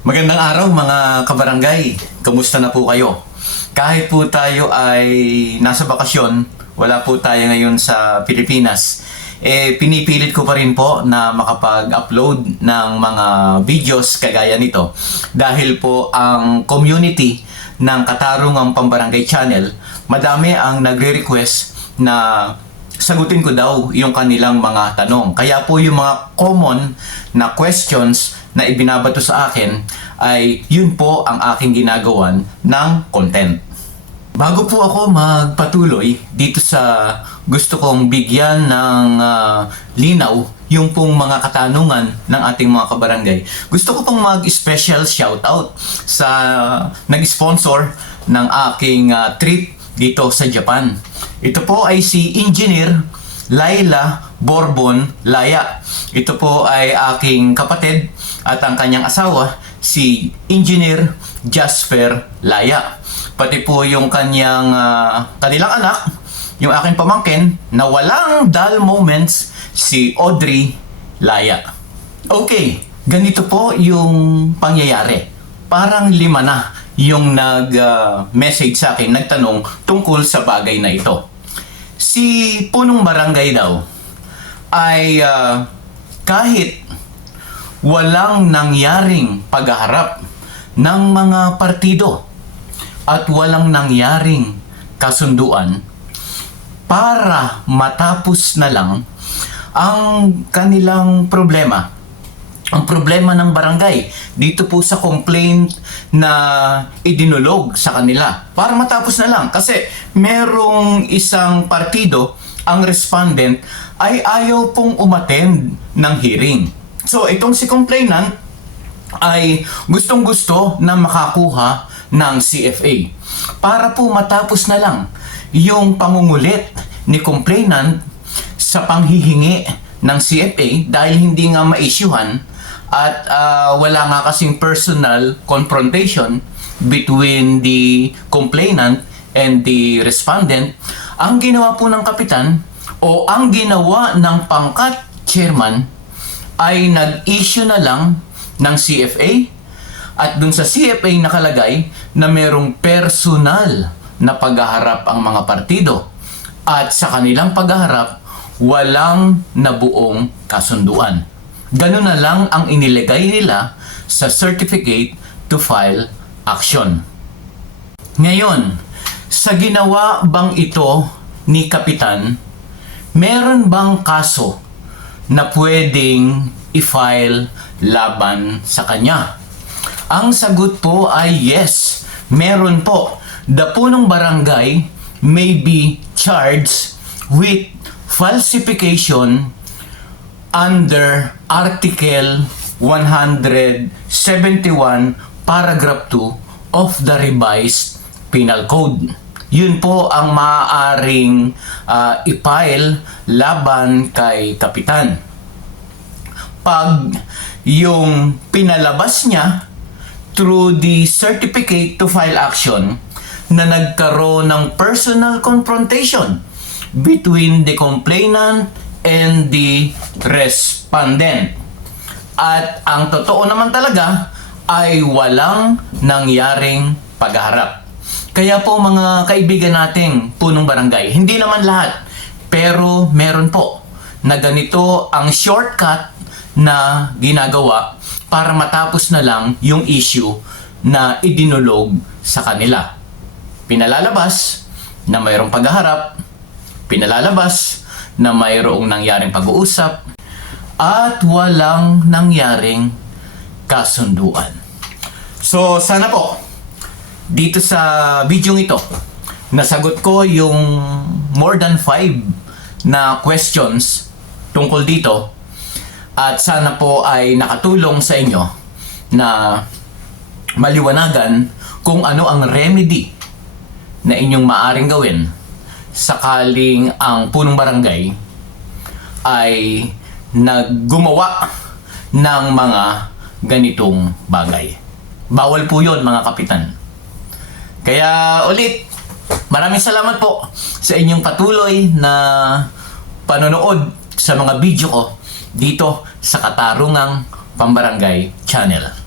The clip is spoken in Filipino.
Magandang araw mga kabarangay. Kamusta na po kayo? Kahit po tayo ay nasa bakasyon, wala po tayo ngayon sa Pilipinas, eh pinipilit ko pa rin po na makapag-upload ng mga videos kagaya nito dahil po ang community ng Katarungang Pambarangay Channel, madami ang nagre-request na sagutin ko daw yung kanilang mga tanong. Kaya po yung mga common na questions na ibinabato sa akin ay yun po ang aking ginagawan ng content. Bago po ako magpatuloy dito sa gusto kong bigyan ng ah, linaw yung pong mga katanungan ng ating mga kabarangay. Gusto ko pong mag-special shoutout sa nag-sponsor ng aking ah, trip dito sa Japan. Ito po ay si Engineer Laila Borbon Laya. Ito po ay aking kapatid at ang kanyang asawa si Engineer Jasper Laya. Pati po yung kanyang ah, kanilang anak, yung aking pamangkin na walang dull moments si Audrey Laya. Okay, ganito po yung pangyayari. Parang lima na yung nag-message sa akin, nagtanong tungkol sa bagay na ito. Si punong barangay daw ay ah, kahit walang nangyaring pagharap ng mga partido at walang nangyaring kasunduan para matapos na lang ang kanilang problema. Ang problema ng barangay dito po sa complaint na idinulog sa kanila para matapos na lang kasi merong isang partido ang respondent ay ayaw pong umattend ng hearing. So itong si complainant ay gustong gusto na makakuha ng CFA para po matapos na lang yung pangungulit ni complainant sa panghihingi ng CFA dahil hindi nga ma-issuehan at ah, wala nga kasing personal confrontation between the complainant and the respondent, ang ginawa po ng kapitan o ang ginawa ng pangkat chairman ay nag-issue na lang ng CFA at dun sa CFA nakalagay na merong personal na paghaharap ang mga partido. At sa kanilang paghaharap walang nabuong kasunduan. Ganun na lang ang inilagay nila sa certificate to file action. Ngayon, sa ginawa bang ito ni Kapitan, meron bang kaso na pwedeng i-file laban sa kanya? Ang sagot po ay yes, meron po. The punong barangay may be charged with falsification under Article 171, Paragraph 2 of the Revised Penal Code. Yun po ang maaaring ah, ipile laban kay Kapitan. Pag yung pinalabas niya through the certificate to file action na nagkaroon ng personal confrontation between the complainant and the respondent. At ang totoo naman talaga ay walang nangyaring pagharap. Kaya po mga kaibigan nating punong barangay, hindi naman lahat, pero meron po na ganito ang shortcut na ginagawa para matapos na lang yung issue na idinulog sa kanila. Pinalalabas na mayroong paghaharap, pinalalabas na mayroong nangyaring pag-uusap, at walang nangyaring kasunduan. So, sana po, dito sa video ito, nasagot ko yung more than 5 na questions tungkol dito at sana po ay nakatulong sa inyo na maliwanagan kung ano ang remedy na inyong maaring gawin sakaling ang punong barangay ay naggumawa ng mga ganitong bagay. Bawal po yon mga kapitan. Kaya ulit, maraming salamat po sa inyong patuloy na panonood sa mga video ko dito sa Katarungang Pambarangay Channel.